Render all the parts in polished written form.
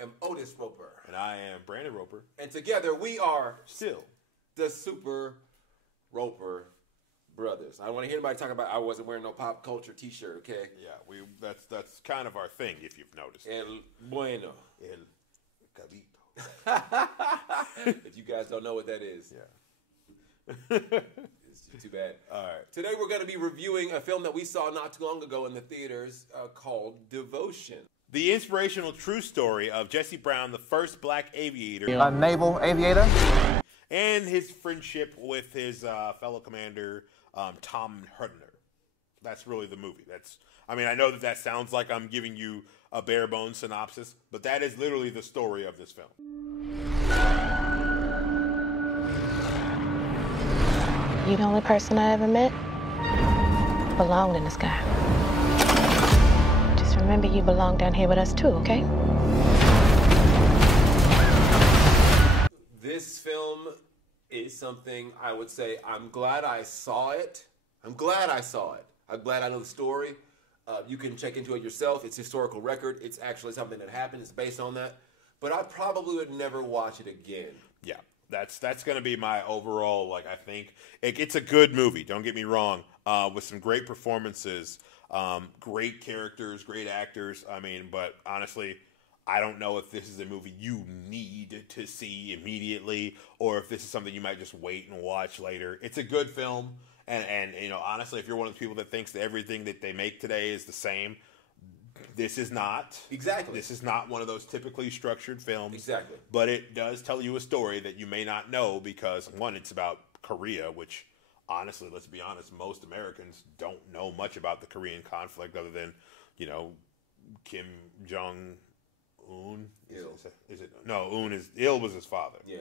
am Otis Roper. And I am Brandon Roper. And together we are still the Super Roper Brothers. I don't want to hear anybody talk about I wasn't wearing no pop culture t-shirt, okay? Yeah, that's kind of our thing, if you've noticed. El bueno. El cabito. If you guys don't know what that is. Yeah. It's too bad. All right. Today we're going to be reviewing a film that we saw not too long ago in the theaters called Devotion. The inspirational true story of Jesse Brown, the first black aviator. A naval aviator. And his friendship with his fellow commander, Tom Hudner. That's really the movie. I know that sounds like I'm giving you a bare bones synopsis, but that is literally the story of this film. You the only person I ever met who belonged in the sky. Just remember you belong down here with us too, okay? This film is something I would say I'm glad I saw it. I'm glad I saw it. I'm glad I know the story. You can check into it yourself. It's historical record. It's actually something that happened. It's based on that. But I probably would never watch it again. Yeah, that's going to be my overall, I think. It's a good movie, don't get me wrong, with some great performances, great characters, great actors. But honestly, I don't know if this is a movie you need to see immediately or if this is something you might just wait and watch later. It's a good film. And honestly, if you're one of the people that thinks that everything that they make today is the same, this is not. Exactly. This is not one of those typically structured films. Exactly. But it does tell you a story that you may not know because, one, it's about Korea, which, honestly, let's be honest, most Americans don't know much about the Korean conflict other than, Kim Jong-un. Is it? No, Il was his father. Yeah.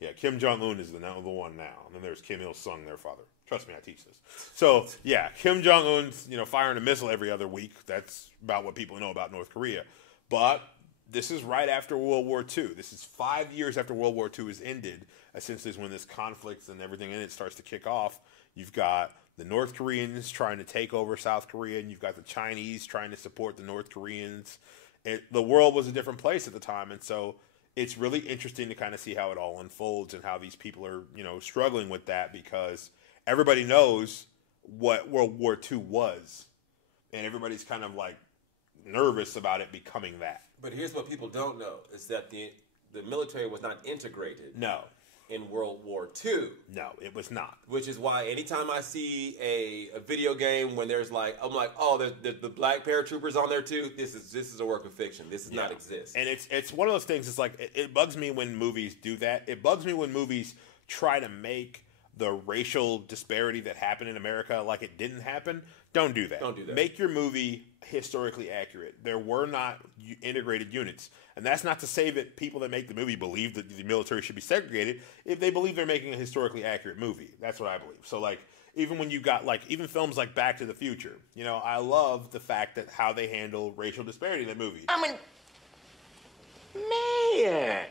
Yeah, Kim Jong-un is the one now. And then there's Kim Il-sung, their father. Trust me, I teach this. So, yeah, Kim Jong-un's, firing a missile every other week. That's about what people know about North Korea. But this is right after World War II. This is 5 years after World War II is ended. Essentially is when this conflict and everything in it starts to kick off. You've got the North Koreans trying to take over South Korea, and you've got the Chinese trying to support the North Koreans. The world was a different place at the time, and so it's really interesting to kind of see how it all unfolds and how these people are, struggling with that because everybody knows what World War II was, and everybody's kind of nervous about it becoming that. But here's what people don't know is that the military was not integrated. No. In World War II. No, it was not. Which is why anytime I see a video game when there's I'm like, oh, the black paratroopers on there too. This is a work of fiction. This does not exist. And it's one of those things. It's it bugs me when movies do that. It bugs me when movies try to make the racial disparity that happened in America like it didn't happen. Don't do that. Don't do that. Make your movie historically accurate. There were not integrated units. And that's not to say that people that make the movie believe that the military should be segregated if they believe they're making a historically accurate movie. That's what I believe. So, even when you got, even films like Back to the Future, I love the fact that how they handle racial disparity in that movie. Mayor!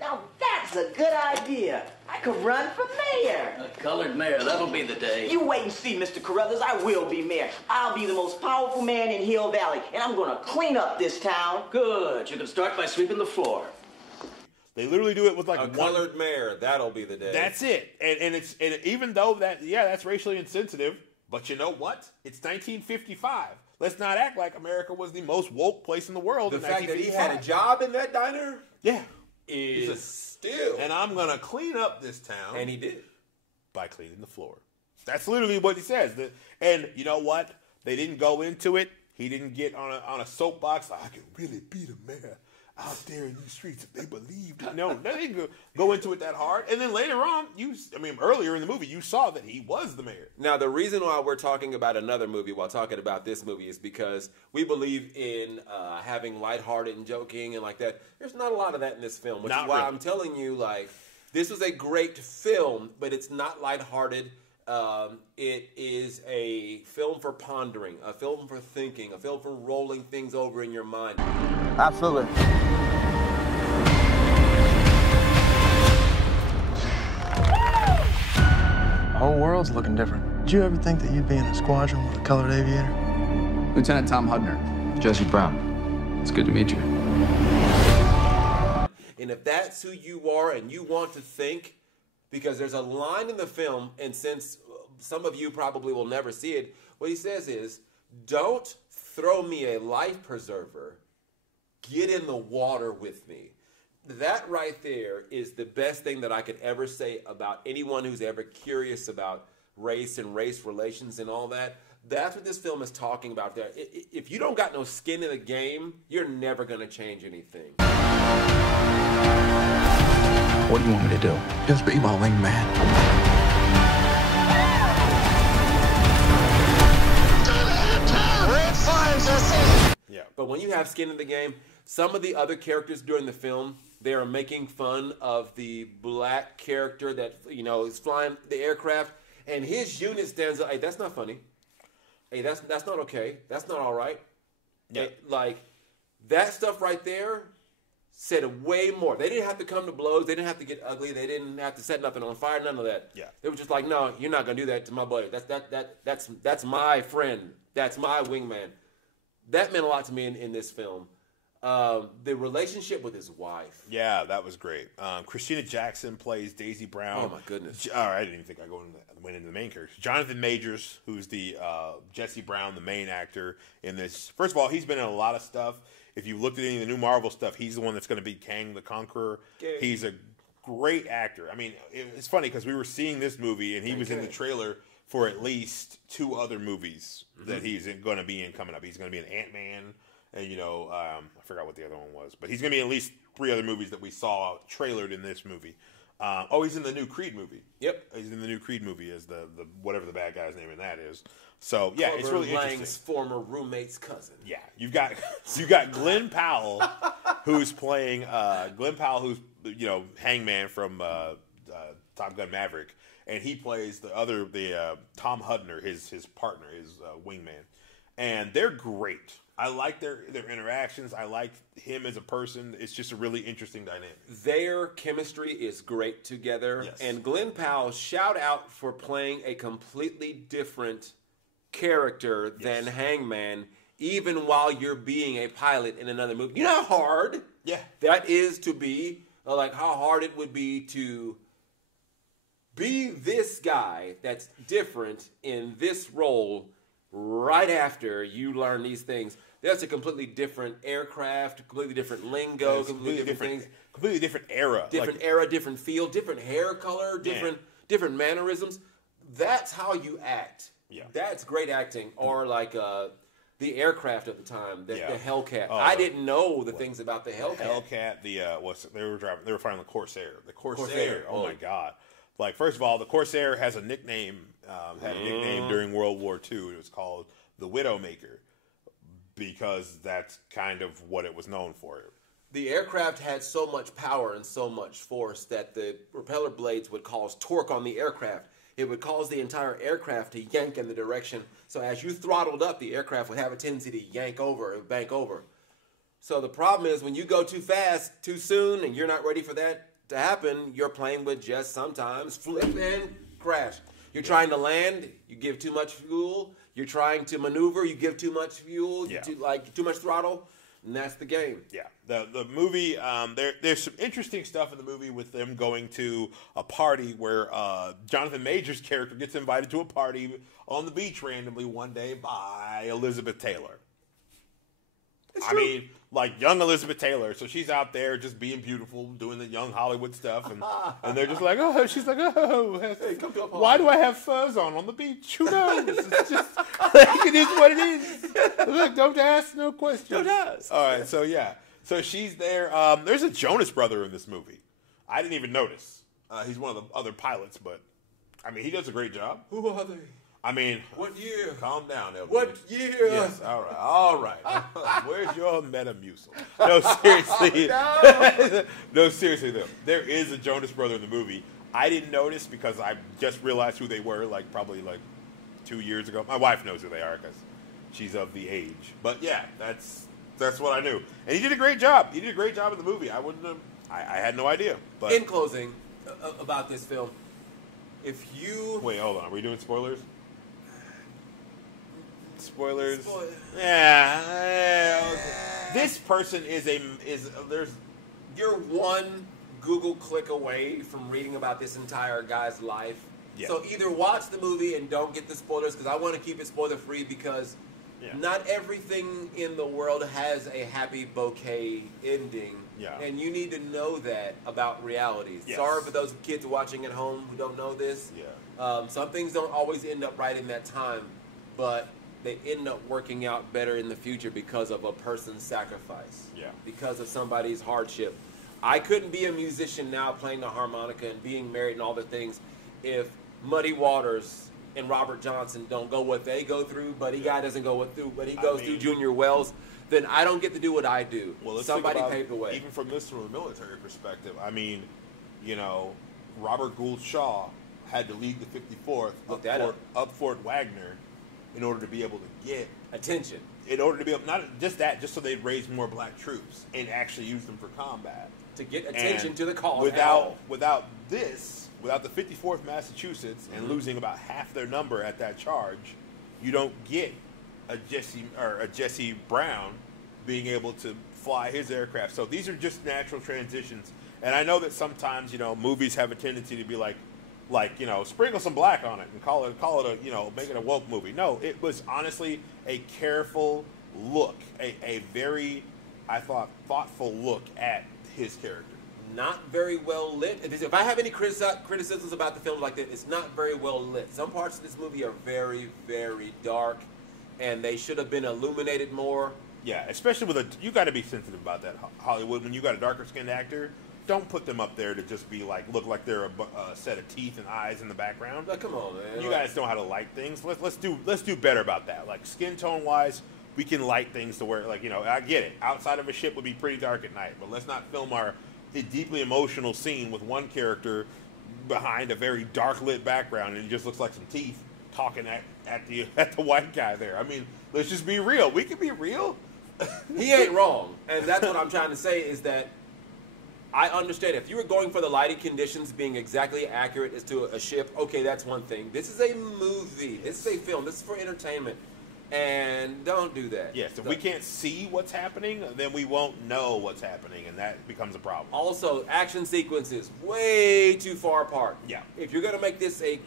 Now that's a good idea. I could run for mayor. A colored mayor, that'll be the day. You wait and see, Mr. Carruthers. I will be mayor. I'll be the most powerful man in Hill Valley, and I'm gonna clean up this town. Good. You can start by sweeping the floor. They literally do it with a colored mayor. That'll be the day. That's it. And even though that's racially insensitive, but you know what? It's 1955. Let's not act like America was the most woke place in the world. The fact that he had a job in that diner. Yeah. Is still. And I'm going to clean up this town. And he did. By cleaning the floor. That's literally what he says. And you know what? They didn't go into it. He didn't get on a soapbox. I can really be the mayor out there in these streets if they believed it. No, they didn't go into it that hard. And then later on, earlier in the movie, you saw that he was the mayor. Now, the reason why we're talking about another movie while talking about this movie is because we believe in having lighthearted and joking and like that. There's not a lot of that in this film, which is why I'm telling you, this was a great film, but it's not lighthearted. It is a film for pondering, a film for thinking, a film for rolling things over in your mind. Absolutely. The whole world's looking different. Did you ever think that you'd be in a squadron with a colored aviator? Lieutenant Tom Hudner. Jesse Brown. It's good to meet you. And if that's who you are and you want to think, because there's a line in the film, and since some of you probably will never see it, what he says is, don't throw me a life preserver. Get in the water with me. That right there is the best thing that I could ever say about anyone who's ever curious about race and race relations and all that. That's what this film is talking about there. If you don't got no skin in the game, you're never going to change anything. What do you want me to do? Just be my wingman. Yeah. But when you have skin in the game, some of the other characters during the film, they are making fun of the black character that, you know, is flying the aircraft, and his unit stands up. Hey, that's not funny. Hey, that's not okay. That's not all right. Yeah. Like, that stuff right there said way more. They didn't have to come to blows. They didn't have to get ugly. They didn't have to set nothing on fire. None of that. Yeah. They were just like, no, you're not gonna do that to my buddy. That's my friend. That's my wingman. That meant a lot to me in this film. The relationship with his wife. Yeah, that was great. Christina Jackson plays Daisy Brown. Oh my goodness! All right, I didn't even think I went into the main characters. Jonathan Majors, who's the Jesse Brown, the main actor in this. First of all, he's been in a lot of stuff. If you looked at any of the new Marvel stuff, he's the one that's going to be Kang the Conqueror. Okay. He's a great actor. I mean, it's funny because we were seeing this movie and he was in the trailer for at least 2 other movies that he's going to be in coming up. He's going to be in Ant-Man. And, you know, I forgot what the other one was. But he's going to be in at least 3 other movies that we saw trailered in this movie. He's in the new Creed movie. Yep. He's in the new Creed movie as the whatever the bad guy's name in that is. So, yeah, it's Clubber really Lang's interesting. former roommate's cousin. Yeah. You've got Glen Powell, who's playing who's, you know, Hangman from Top Gun Maverick. And he plays the Tom Hudner, his partner, his wingman. And they're great. I like their interactions. I like him as a person. It's just a really interesting dynamic. Their chemistry is great together. Yes. And Glen Powell, shout out for playing a completely different character than Hangman, even while you're being a pilot in another movie. You know how hard that is to be? Like how hard it would be to be this guy that's different in this role right after you learn these things. That's a completely different aircraft, completely different lingo, completely different things. Completely different era. Different era, different feel, different hair color, different mannerisms. That's how you act. Yeah. That's great acting. Or like the aircraft at the time, the Hellcat. Oh, I didn't know the things about the Hellcat. Hellcat, they were flying the Corsair. The Corsair. Oh my God. Like, first of all, the Corsair has a nickname, during World War II. It was called the Widowmaker because that's kind of what it was known for. The aircraft had so much power and so much force that the propeller blades would cause torque on the aircraft. It would cause the entire aircraft to yank in the direction. So as you throttled up, the aircraft would have a tendency to yank over and bank over. So the problem is when you go too fast, too soon, and you're not ready for that to happen, your plane would just sometimes flip and crash. You're trying to land, you give too much fuel. You're trying to maneuver, you give too much fuel, too much throttle, and that's the game. Yeah, the movie. There's some interesting stuff in the movie with them going to a party where Jonathan Majors' character gets invited to a party on the beach randomly one day by Elizabeth Taylor. I mean, like young Elizabeth Taylor. So she's out there just being beautiful, doing the young Hollywood stuff, and they're just like, oh, she's like, oh, hey, why do I have furs on the beach? Who knows? It's just, it is what it is. Look, don't ask no questions. Don't ask. All right, so yeah. So she's there. There's a Jonas brother in this movie. I didn't even notice. He's one of the other pilots, but, I mean, he does a great job. Who are they? I mean, what year? Calm down, LB. What year? Yes, all right. Where's your Metamucil? No, seriously. No, seriously, though. There is a Jonas brother in the movie. I didn't notice because I just realized who they were, probably 2 years ago. My wife knows who they are because she's of the age. But, yeah, that's what I knew. And he did a great job. He did a great job in the movie. I had no idea. But in closing, about this film, if you... Wait, hold on. Are we doing spoilers? Spoilers. Yeah. Okay. This person is you're one Google click away from reading about this entire guy's life. Yeah. So either watch the movie and don't get the spoilers, because I want to keep it spoiler free, because not everything in the world has a happy bouquet ending. Yeah. And you need to know that about reality. Yes. Sorry for those kids watching at home who don't know this. Yeah. Some things don't always end up right in that time, but they end up working out better in the future because of a person's sacrifice. Yeah. Because of somebody's hardship. I couldn't be a musician now playing the harmonica and being married and all the things if Muddy Waters and Robert Johnson don't go what they go through, Buddy Guy doesn't go through, but he goes through Junior Wells, then I don't get to do what I do. Well, let's somebody think about, paved the way. Even from a military perspective, I mean, you know, Robert Gould Shaw had to lead the 54th up Fort Wagner in order to be able to get attention. In order to be able, not just that, just so they'd raise more black troops and actually use them for combat. To get attention to the cause. Without the 54th Massachusetts and losing about half their number at that charge, you don't get a Jesse Brown being able to fly his aircraft. So these are just natural transitions. And I know that sometimes, you know, movies have a tendency to be like, you know, sprinkle some black on it and call it a, you know, make it a woke movie. No, it was honestly a careful look, a very, I thought, thoughtful look at his character. Not very well lit. If I have any criticisms about the film like that, it's not very well lit. Some parts of this movie are very, very dark, and they should have been illuminated more. Yeah, especially with you got to be sensitive about that, Hollywood. When you got a darker skinned actor, don't put them up there to just be like look like they're a set of teeth and eyes in the background. Like, come on, man. You guys know how to light things. Let's do better about that. Like skin tone wise, we can light things to where, like, you know, I get it. Outside of a ship would be pretty dark at night, but let's not film a deeply emotional scene with one character behind a very dark lit background and it just looks like some teeth talking at the white guy there. I mean, let's just be real. We can be real. He ain't wrong, and that's what I'm trying to say is that I understand if you were going for the lighting conditions being exactly accurate as to a ship, okay, that's one thing. This is a movie. This is a film. This is for entertainment. And don't do that. Yes, if we can't see what's happening, then we won't know what's happening, and that becomes a problem. Also, action sequences way too far apart. Yeah. If you're going to make this a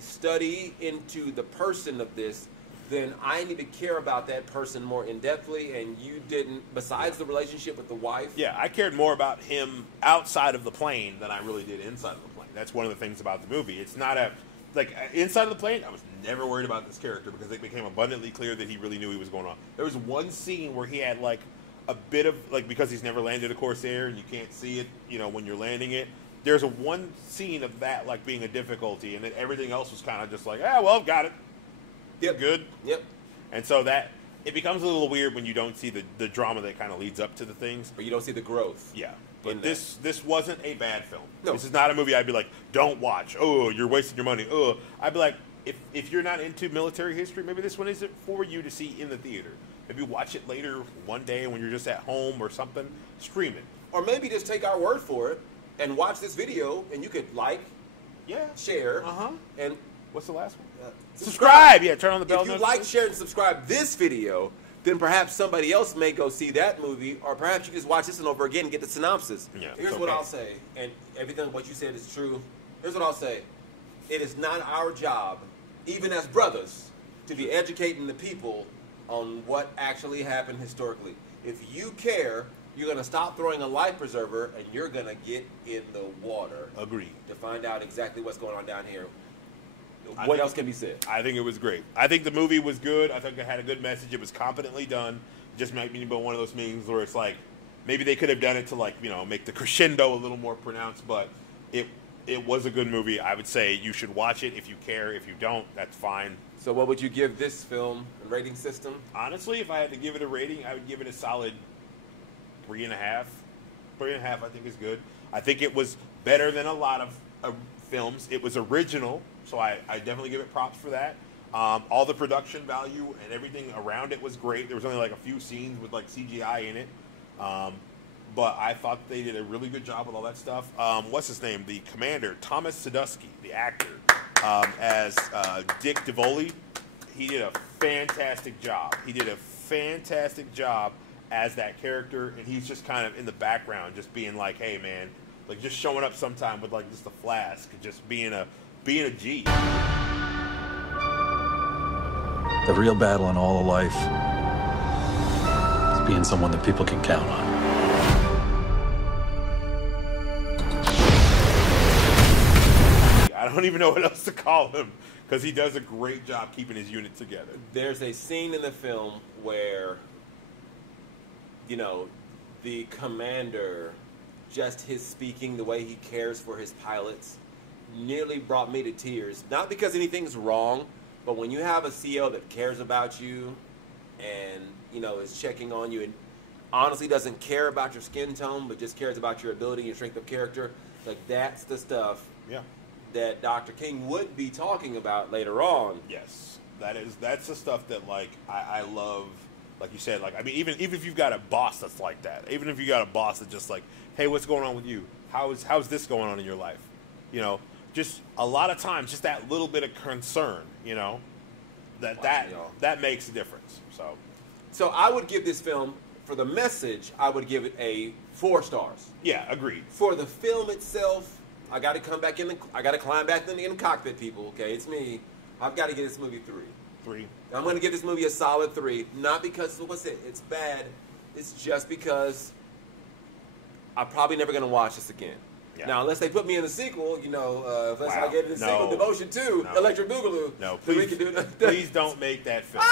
study into the person of this, then I need to care about that person more in-depthly, and you didn't, besides the relationship with the wife. Yeah, I cared more about him outside of the plane than I really did inside of the plane. That's one of the things about the movie. It's not inside of the plane, I was never worried about this character because it became abundantly clear that he really knew he was going on. There was one scene where he had like a bit of, like, because he's never landed a Corsair and you can't see it, you know, when you're landing it. There's one scene of that like being a difficulty, and then everything else was kind of just like, well, I've got it. Yep. Good. Yep. And so that it becomes a little weird when you don't see the drama that kind of leads up to the things. Or you don't see the growth. Yeah. But this wasn't a bad film. No. This is not a movie I'd be like, don't watch. Oh, you're wasting your money. Oh, I'd be like, if you're not into military history, maybe this one isn't for you to see in the theater. Maybe watch it later one day when you're just at home or something. Stream it. Or maybe just take our word for it and watch this video, and you could like, share, and what's the last one? Subscribe. Yeah, turn on the bell. If you like, share, and subscribe this video, then perhaps somebody else may go see that movie, or perhaps you just watch this one over again and get the synopsis. Yeah, Here's what I'll say, and everything what you said is true. Here's what I'll say. It is not our job, even as brothers, to be educating the people on what actually happened historically. If you care, you're going to stop throwing a life preserver, and you're going to get in the water. Agreed. To find out exactly what's going on down here. What else can be said? I think it was great. I think the movie was good. I think it had a good message. It was competently done. It just might be one of those meetings where it's like, maybe they could have done it to, like, you know, make the crescendo a little more pronounced, but it was a good movie. I would say you should watch it if you care. If you don't, that's fine. So what would you give this film a rating system? Honestly, if I had to give it a rating, I would give it a solid 3.5. 3.5 I think is good. I think it was better than a lot of films. It was original, so I definitely give it props for that. All the production value and everything around it was great. There was only like a few scenes with like CGI in it. But I thought they did a really good job with all that stuff. What's his name? The commander, Thomas Sadusky, the actor, as Dick DeVoley. He did a fantastic job. He did a fantastic job as that character, and he's just kind of in the background, just being like, hey man, like just showing up sometime with like just a flask, just being a G. The real battle in all of life is being someone that people can count on. I don't even know what else to call him, because he does a great job keeping his unit together. There's a scene in the film where, you know, the commander, just his speaking, the way he cares for his pilots, nearly brought me to tears. Not because anything's wrong, but when you have a CO that cares about you and, you know, is checking on you and honestly doesn't care about your skin tone, but just cares about your ability and your strength of character, like that's the stuff that Dr. King would be talking about later on. Yes, that's the stuff that, like, I love. Like you said, like, I mean, even if you've got a boss that's like that, even if you got a boss that's just like, hey, what's going on with you? How's this going on in your life? You know, just a lot of times, just that little bit of concern, you know, that makes a difference. So I would give this film, for the message, I would give it a 4 stars. Yeah, agreed. For the film itself, I got to come back I got to climb back in the cockpit, people. Okay, it's me. I've got to give this movie 3. 3. I'm going to give this movie a solid 3. Not because it's bad. It's just because I'm probably never going to watch this again. Yeah. Now, unless they put me in the sequel, you know, unless I get in the sequel, Devotion 2, Electric Boogaloo. No, please don't make that film.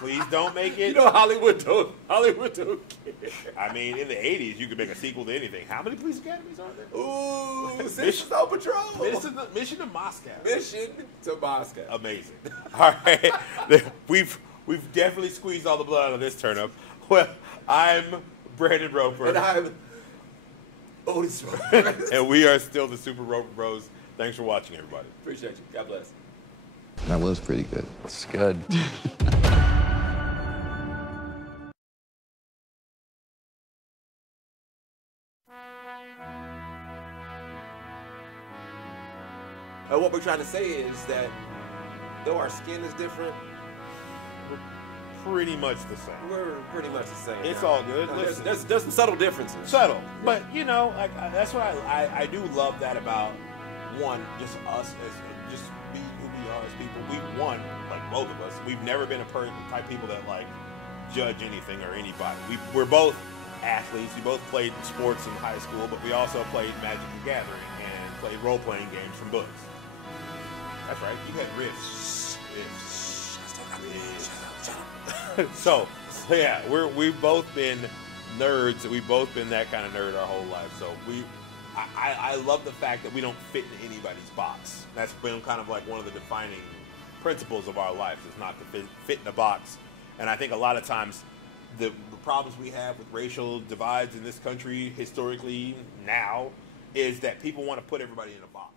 Please don't make it. You know, Hollywood don't care. I mean, in the 80s, you could make a sequel to anything. How many police academies are there? Ooh, Citizens on Patrol. Mission to Moscow. Mission to Moscow. Amazing. All right. We've definitely squeezed all the blood out of this turnip. Well, I'm Brandon Roper. And I'm Otis Roper. And we are still the SuperRoperBros. Thanks for watching, everybody. Appreciate you. God bless. That was pretty good. It's good. What we're trying to say is that though our skin is different, we're pretty much the same. We're pretty much the same. It's all good. There's some subtle differences. Subtle. But, you know, like, that's what I do love that about, one, just us as just being who we are as people. Like both of us, we've never been a type people that, like, judge anything or anybody. We're both athletes. We both played sports in high school, but we also played Magic the Gathering and played role-playing games from books. That's right. You had riffs. So yeah, we've both been nerds. We've both been that kind of nerd our whole life. So I love the fact that we don't fit into anybody's box. That's been kind of like one of the defining principles of our lives, is not to fit in a box. And I think a lot of times the problems we have with racial divides in this country historically now is that people want to put everybody in a box.